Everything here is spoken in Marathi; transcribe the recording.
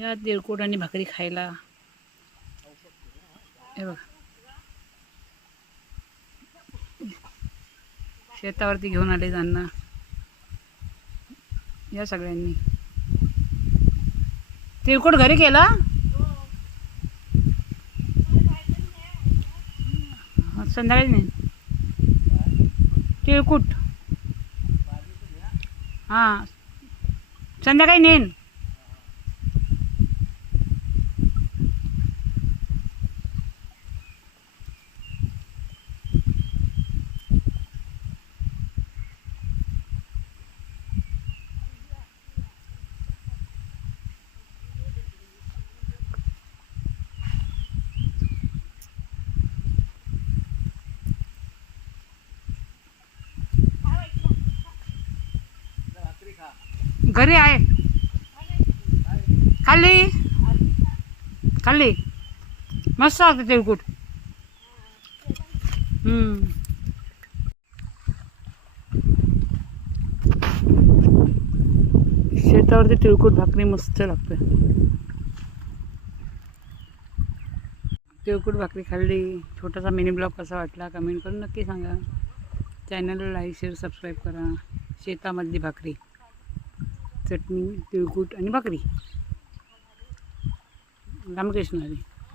या तिळकुट आणि भाकरी खायला. हे बघा शेतावरती घेऊन आले त्यांना या सगळ्यांनी. तिळकुट घरी केला. संध्याकाळी नाही तिळकुट. हां संध्याकाळी नेन. घरी आहे. खाल्ली खाल्ली मस्त लागते तिळकुट. शेतावरती तिळकुट भाकरी मस्त लागते. तिळकुट भाकरी खाल्ली. छोटासा मिनी ब्लॉग कसा वाटला कमेंट करून नक्की सांगा. चॅनलला लाईक शेअर सबस्क्राईब करा. शेतामधली भाकरी, चटणी, तिळकुट आणि भाकरी. रामकृष्ण हरी.